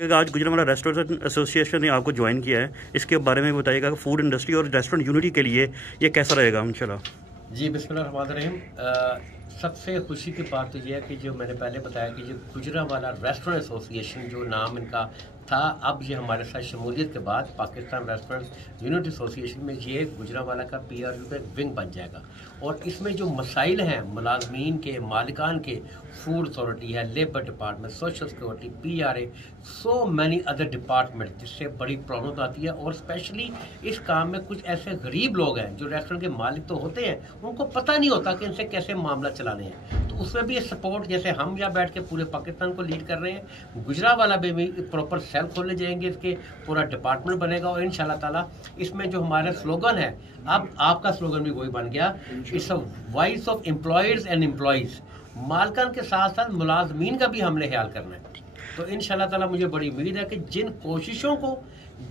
आज Gujranwala restaurant association ने आपको ज्वाइन किया है, इसके बारे में बताइएगा। फूड इंडस्ट्री और रेस्टोरेंट यूनिटी के लिए ये कैसा रहेगा इंशाल्लाह। जी बिस्मिल्लाहिर्रहमानिर्रहीम। सबसे खुशी की बात तो यह है कि जो मैंने पहले बताया कि जो गुजरांवाला रेस्टोरेंट एसोसिएशन जो नाम इनका था, अब ये हमारे साथ शमूलियत के बाद पाकिस्तान रेस्टोरेंट यूनिट एसोसिएशन में ये गुजरांवाला का PRU का एक विंग बन जाएगा। और इसमें जो मसाइल हैं मुलाजमीन के, मालिकान के, फूड अथॉरिटी है, labour department, social security, PRA, so many other department जिससे बड़ी प्रॉब्लम आती है। और स्पेशली इस काम में कुछ ऐसे गरीब लोग हैं जो रेस्टोरेंट के मालिक तो होते हैं, उनको पता नहीं होता कि इनसे कैसे मामला चलाने हैं। तो उसमें भी ये सपोर्ट, जैसे हम यहाँ बैठ के पूरे पाकिस्तान को लीड कर रहे हैं, गुजरांवाला में भी प्रॉपर सेल खोले जाएंगे, इसके पूरा डिपार्टमेंट बनेगा। और इंशाल्लाह ताला इसमें जो हमारा स्लोगन है, अब आपका स्लोगन भी वही बन गया, it's a voice of employers and employees. मालकान के साथ साथ मुलाजमीन का भी हमने ख्याल करना है। तो इंशाल्लाह ताला मुझे बड़ी उम्मीद है कि जिन कोशिशों को,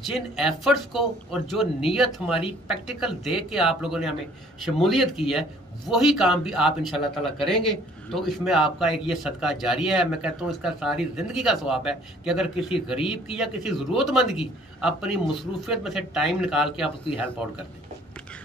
जिन एफर्ट्स को और जो नीयत हमारी प्रैक्टिकल दे के आप लोगों ने हमें शमूलियत की है, वही काम भी आप इंशाल्लाह ताला करेंगे। तो इसमें आपका एक ये सदका जारी है। मैं कहता हूँ इसका सारी ज़िंदगी का सवाब है कि अगर किसी गरीब की या किसी ज़रूरतमंद की अपनी मसरूफियत में से टाइम निकाल के आप उसकी हेल्प आउट करते हैं।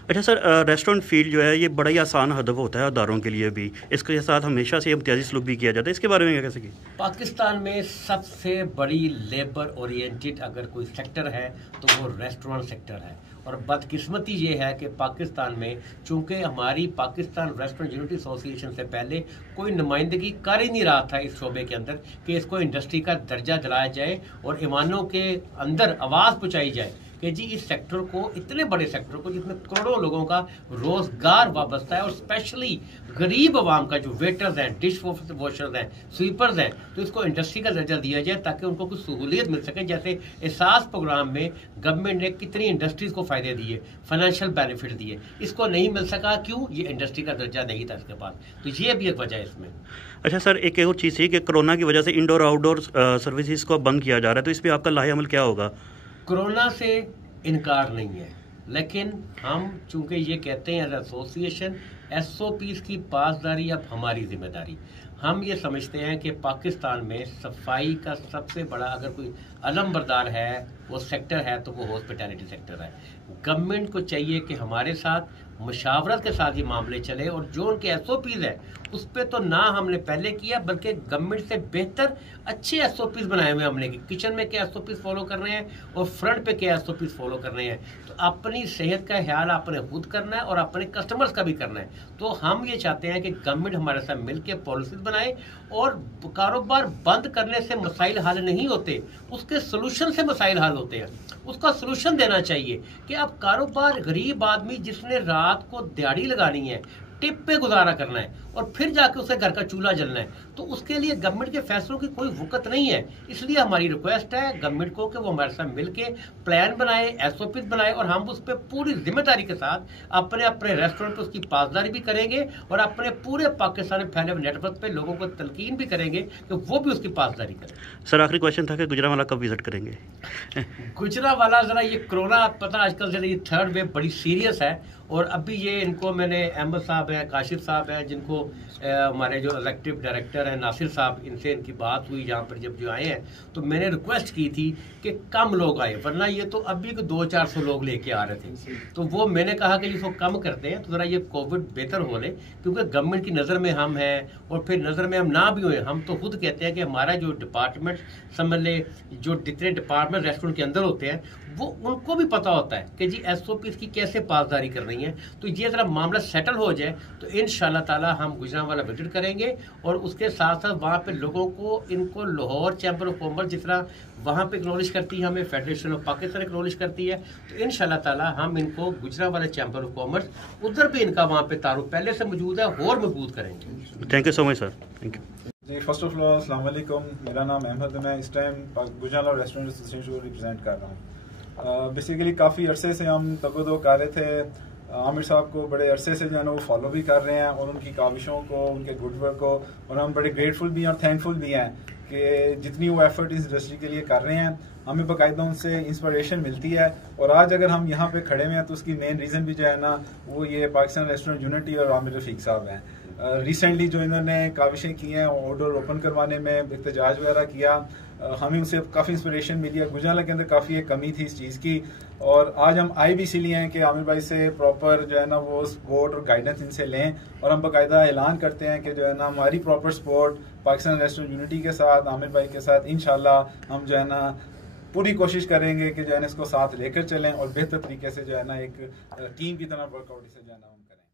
अच्छा सर, रेस्टोरेंट फील्ड जो है ये बड़ा ही आसान हदफ होता है अदारों के लिए भी, इसके साथ हमेशा से इम्तियाजी सलूक भी किया जाता है, इसके बारे में क्या कह सकें? पाकिस्तान में सबसे बड़ी लेबर ओरिएंटेड अगर कोई सेक्टर है तो वो रेस्टोरेंट सेक्टर है। और बदकिस्मती ये है कि पाकिस्तान में चूंकि हमारी पाकिस्तान रेस्टोरेंट यूनिटी एसोसिएशन से पहले कोई नुमाइंदगी कर ही नहीं रहा था इस शोबे के अंदर कि इसको इंडस्ट्री का दर्जा दिलाया जाए और ईमानों के अंदर आवाज़ पहुँचाई जाए कि जी इस सेक्टर को, इतने बड़े सेक्टर को जिसमें करोड़ों लोगों का रोजगार वाबस्ता है, और स्पेशली गरीब आवाम का जो वेटर्स हैं, डिश वॉशर्स हैं, स्वीपर्स हैं, तो इसको इंडस्ट्री का दर्जा दिया जाए ताकि उनको कुछ सहूलियत मिल सके। जैसे एहसास प्रोग्राम में गवर्नमेंट ने कितनी इंडस्ट्रीज को फायदे दिए, फाइनेंशियल बेनिफिट दिए, इसको नहीं मिल सका। क्यों? ये इंडस्ट्री का दर्जा नहीं था इसके पास। तो ये भी एक वजह है इसमें। अच्छा सर, एक और चीज़ थी कि कोरोना की वजह से इंडोर आउटडोर सर्विसेज को बंद किया जा रहा है, तो इस पर आपका लाहेअमल क्या होगा? कोरोना से इनकार नहीं है, लेकिन हम चूंकि ये कहते हैं एज एसोसिएशन, SOPs की पासदारी अब हमारी जिम्मेदारी। हम ये समझते हैं कि पाकिस्तान में सफाई का सबसे बड़ा अगर कोई अलमबरदार है, वो सेक्टर है, तो वो हॉस्पिटैलिटी सेक्टर है। गवर्नमेंट को चाहिए कि हमारे साथ मुशावरत के साथ ये मामले चले, और जो उनके SOPs है उस पर तो ना हमने पहले किया, बल्कि गवर्नमेंट से बेहतर अच्छे SOPs बनाए हुए हमने कि किचन में क्या SOPs फॉलो कर रहे हैं और फ्रंट पे क्या SOPs फॉलो कर रहे हैं। तो अपनी सेहत का ख्याल आपने खुद करना है और अपने कस्टमर्स का भी करना है। तो हम ये चाहते हैं कि गवर्नमेंट हमारे साथ मिलकर पॉलिसीज बनाए, और कारोबार बंद करने से मसाइल हल नहीं होते, उसके सोल्यूशन से मसाइल हल होते हैं। उसका सोल्यूशन देना चाहिए कि अब कारोबार, गरीब आदमी जिसने रात को दिहाड़ी लगानी है, टिप पे गुजारा करना है, और फिर जाके उसे घर का चूल्हा जलना है, तो उसके लिए गवर्नमेंट के फैसलों की कोई वक़्त नहीं है। इसलिए हमारी रिक्वेस्ट है गवर्नमेंट को कि वो हमारे साथ मिलके प्लान बनाए, SOPs बनाए, और हम उस पर पूरी जिम्मेदारी के साथ अपने अपने रेस्टोरेंट पर उसकी पासदारी भी करेंगे, और अपने पूरे पाकिस्तान में फैले हुए नेटवर्क पे लोगों को तलकीन भी करेंगे कि वो भी उसकी पासदारी करें। सर आखिरी क्वेश्चन था कि गुजरांवाला कब विजिट करेंगे? गुजरांवाला जरा ये कोरोना, पता आजकल जरा ये थर्ड वेव बड़ी सीरियस है, और अभी ये इनको मैंने अहमद साहब हैं, काशिफ साहब हैं, जिनको हमारे जो इलेक्टिव डायरेक्टर हैं नासिर साहब, इनसे इनकी बात हुई यहाँ पर जब जो आए हैं, तो मैंने रिक्वेस्ट की थी कि कम लोग आए, वरना ये तो अभी 200-400 लोग लेके आ रहे थे। तो वो मैंने कहा कि इसको कम करते हैं तो ज़रा ये कोविड बेहतर हो ले, क्योंकि गवर्नमेंट की नज़र में हम हैं, और फिर नज़र में हम ना भी हुए, हम तो खुद कहते हैं कि हमारा जो डिपार्टमेंट, समझ ले जो जितने डिपार्टमेंट रेस्टोरेंट के अंदर होते हैं, वो उनको भी पता होता है कि जी SOPs की कैसे पासदारी करनी है। तो ये ज़रा मामला सेटल हो जाए तो इंशाल्लाह ताला हम गुजरांवाला विजिट करेंगे, और उसके साथ साथ वहाँ पे लोगों को, इनको लाहौर चैम्बर ऑफ कॉमर्स जिस तरह वहाँ पे एक्नॉलेज करती है, हमें फेडरेशन ऑफ पाकिस्तान एक्नॉलेज करती है, तो इंशाल्लाह ताला हम इनको गुजरांवाला चैम्बर ऑफ कॉमर्स उधर भी इनका वहाँ पे तारुफ पहले से मौजूद है और मजबूत करेंगे। Thank you so much sir, thank you ji. First of all अस्सलाम वालेकुम, मेरा नाम अहमद है, मैं इस टाइम गुजरांवाला रेस्टोरेंट एसोसिएशन को रिप्रेजेंट कर रहा हूँ। बेसिकली काफ़ी अरसे से हम तगोदो कर रहे थे, आमिर साहब को बड़े अरसे से जो है ना वो फॉलो भी कर रहे हैं, और उनकी काविशों को, उनके गुड वर्क को, और हम बड़े ग्रेटफुल भी हैं और थैंकफुल भी हैं कि जितनी वो एफर्ट इस इंडस्ट्री के लिए कर रहे हैं, हमें बाकायदा उनसे इंस्पिरेशन मिलती है। और आज अगर हम यहाँ पे खड़े हुए हैं तो उसकी मेन रीज़न भी जो है ना वो ये पाकिस्तान रेस्टोरेंट यूनिटी और आमिर रफीक साहब हैं। रिसेंटली जो इन्होंने काविशें की हैं, ऑर्डर ओपन करवाने में एहतजाज वगैरह किया, हमें उनसे काफ़ी इंस्पिरेशन मिली है। गुजरावाला के अंदर काफ़ी एक कमी थी इस चीज़ की, और आज हम आई भी इसीलिए हैं कि आमिर भाई से प्रॉपर जो है ना वो सपोर्ट और गाइडेंस इनसे लें, और हम बाकायदा ऐलान करते हैं कि जो है ना हमारी proper support Pakistan restaurant unity के साथ, आमिर भाई के साथ इंशाल्लाह हम जो है ना पूरी कोशिश करेंगे कि जो है ना इसको साथ लेकर चलें और बेहतर तरीके से जो है ना एक टीम की तरह वर्कआउट इसे जो है ना हम करें।